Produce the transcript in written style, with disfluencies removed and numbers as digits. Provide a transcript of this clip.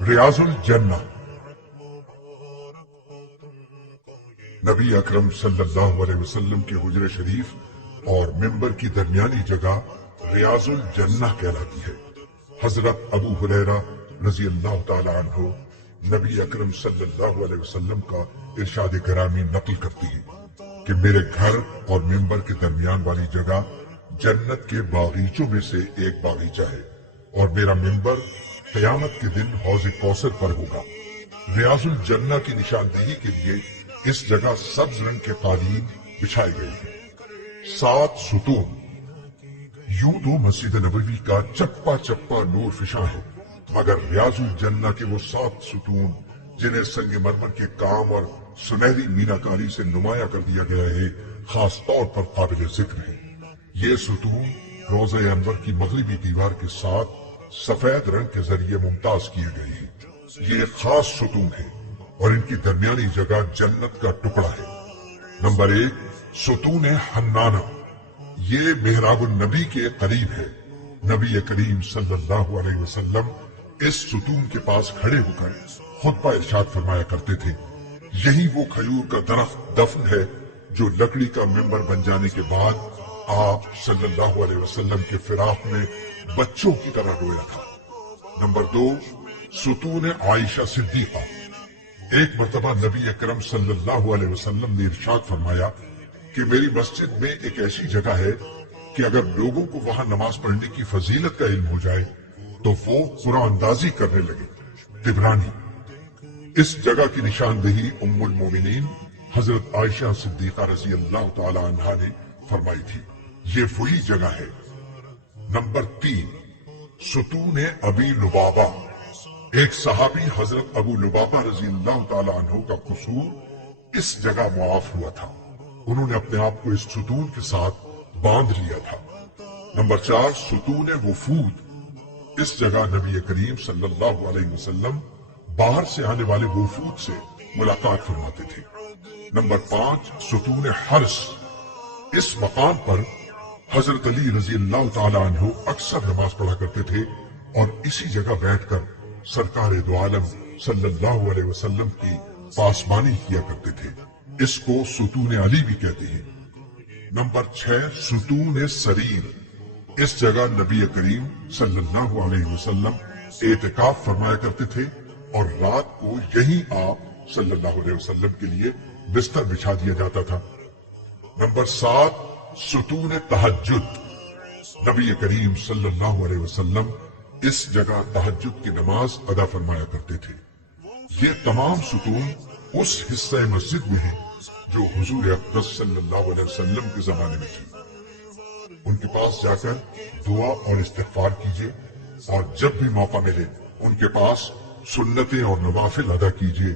ریاض الجنہ۔ نبی اکرم صلی اللہ علیہ وسلم کے حجرہ شریف اور منبر کی درمیانی جگہ ریاض الجنہ کہلاتی ہے۔ حضرت ابو ہریرہ رضی اللہ تعالی عنہ نبی اکرم صلی اللہ علیہ وسلم کا ارشاد گرامی نقل کرتی ہے کہ میرے گھر اور منبر کے درمیان والی جگہ جنت کے باغیچوں میں سے ایک باغیچہ ہے، اور میرا منبر قیامت کے دن حوض کوثر پر ہوگا۔ ریاض الجنہ کی نشاندہی کے لیے اس جگہ سبز رنگ کے قالین بچھائے گئے ہیں۔ 7 ستون۔ یوں تو مسجد نبوی کا چپا چپا نور فشاں ہے، مگر ریاض الجنہ کے وہ 7 ستون جنہیں سنگ مرمر کے کام اور سنہری میناکاری سے نمایاں کر دیا گیا ہے، خاص طور پر قابل ذکر ہے۔ یہ ستون روضہ انور کی مغربی دیوار کے ساتھ سفید رنگ کے ذریعے ممتاز کیے گئے ہیں۔ یہ خاص ستون ہے اور ان کی درمیانی جگہ جنت کا ٹکڑا ہے۔ نمبر 1، ستون حنانہ۔ یہ محراب النبی کے قریب ہے۔ نبی کریم صلی اللہ علیہ وسلم اس ستون کے پاس کھڑے ہو کر خطبہ ارشاد فرمایا کرتے تھے۔ یہی وہ کھجور کا درخت دفن ہے جو لکڑی کا ممبر بن جانے کے بعد آپ صلی اللہ علیہ وسلم کے فراق میں بچوں کی طرح رویا تھا۔ نمبر 2، ستون عائشہ صدیقہ۔ ایک مرتبہ نبی اکرم صلی اللہ علیہ وسلم نے ارشاد فرمایا کہ میری مسجد میں ایک ایسی جگہ ہے کہ اگر لوگوں کو وہاں نماز پڑھنے کی فضیلت کا علم ہو جائے تو وہ قرآن اندازی کرنے لگے۔ طبرانی۔ اس جگہ کی نشاندہی ام المومنین حضرت عائشہ صدیقہ رضی اللہ تعالی عنہا نے فرمائی تھی۔ یہ وہی جگہ ہے۔ نمبر 3، ستون ابی لبابہ۔ ایک صحابی حضرت ابو لبابہ رضی اللہ تعالی عنہ کا قصور اس جگہ معاف ہوا تھا۔ انہوں نے اپنے آپ کو اس ستون کے ساتھ باندھ لیا تھا۔ نمبر 4، ستون وفود۔ اس جگہ نبی کریم صلی اللہ علیہ وسلم باہر سے آنے والے وفود سے ملاقات فرماتے تھے۔ نمبر 5، ستون حرس۔ اس مقام پر حضرت علی رضی اللہ تعالی عنہ اکثر نماز پڑھا کرتے تھے اور اسی جگہ بیٹھ کر سرکار دو عالم صلی اللہ علیہ وسلم کی پاسبانی کیا کرتے تھے۔ اس کو ستون علی بھی کہتے ہیں۔ نمبر 6، ستون سریر۔ اس جگہ نبی کریم صلی اللہ علیہ وسلم اعتکاف فرمایا کرتے تھے اور رات کو یہیں آپ صلی اللہ علیہ وسلم کے لیے بستر بچھا دیا جاتا تھا۔ نمبر 7، ستون تہجد۔ نبی کریم صلی اللہ علیہ وسلم اس جگہ تہجد کی نماز ادا فرمایا کرتے تھے۔ یہ تمام ستون اس حصہ مسجد میں ہیں جو حضور اقدس صلی اللہ علیہ وسلم کے زمانے میں تھی۔ ان کے پاس جا کر دعا اور استغفار کیجیے اور جب بھی موقع ملے ان کے پاس سنتیں اور نوافل ادا کیجیے